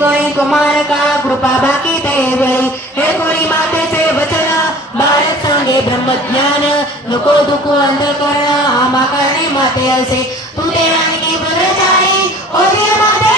गोई कुमार का कृपा बाकी ते वेळी. हे गोरी मातेचे वचन बाळच सांगे ब्रह्मज्ञान. नको दुखू अंधकरण आमा करणे माते असे. तू देवानी पुरजाई ओ माते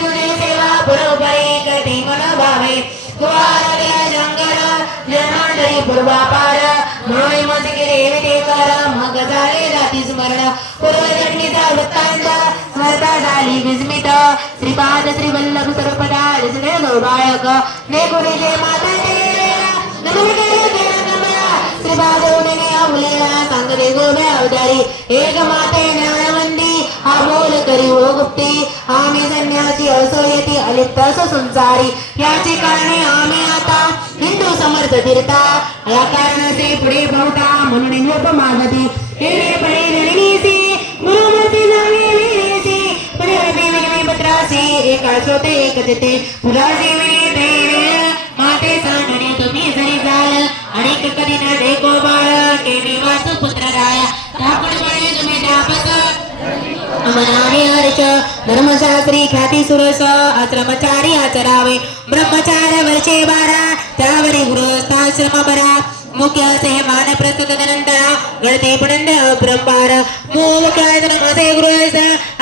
तुझे सेवा बरोबरी कधी मन भावे. द्वार जंगल जन्मांतरी पूर्वापार. म्हणून मज ते कर मग झाले जाती स्मरण. पूर्वजन्मीचा स्मरता विस्मित। श्रीपाद श्री सर्वपदा रचने गौबाळक ने गुरुजे माता श्रीपादवने मुलीला सांगते गोव्या अवतारी। एक माते ज्ञानवंती हा बोल करी ओ गुप्ती। आम्ही संन्यासी असो येते अलिप्त असो संसारी। याची कारणे आम्ही आता हिंदू समर्थ तीर्था या कारणाचे पुढे बहुता म्हणून मागती हे एक असोते एक देते. तुला पुरासी विने माते सांगणे तुम्ही जरी जाल अनेक कधी ना देखो बाळ केली वासु पुत्र राया. ठाकूर बळे तुम्ही त्यापस. अमनाने हर्ष धर्मशास्त्री ख्याती सुरस आश्रमचारी आचरावे. ब्रह्मचार वर्षे बारा त्यावरी गृहस्थाश्रम बरा. मुख्य असे मान प्रस्तुत नंतर गळते पडंड ब्रह्मार. धर्म असे गृहस्थ.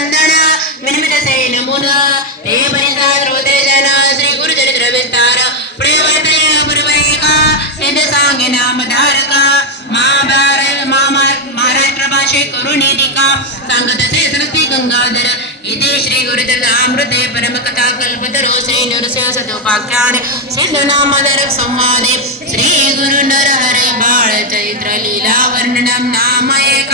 నందన వినిమిటసై నమున ప్రేమరిత ద్రోదేజన శ్రీ గురు చరిత్ర విస్తార ప్రేమ ప్రేమ పురవైక సిద్ధ సాంగ నామ ధారక మహారాష్ట్ర భాషే కరుణీదిక సంగత శ్రీ సరస్వతి గంగాధర ఇది శ్రీ గురుచరిత అమృతే పరమ కథా కల్పతరో శ్రీ నృసింహ సతోపాఖ్యాన సిద్ధ నామధర సంవాదే శ్రీ గురు నర హరే బాళ చైత్ర లీలా వర్ణనం నామ ఏక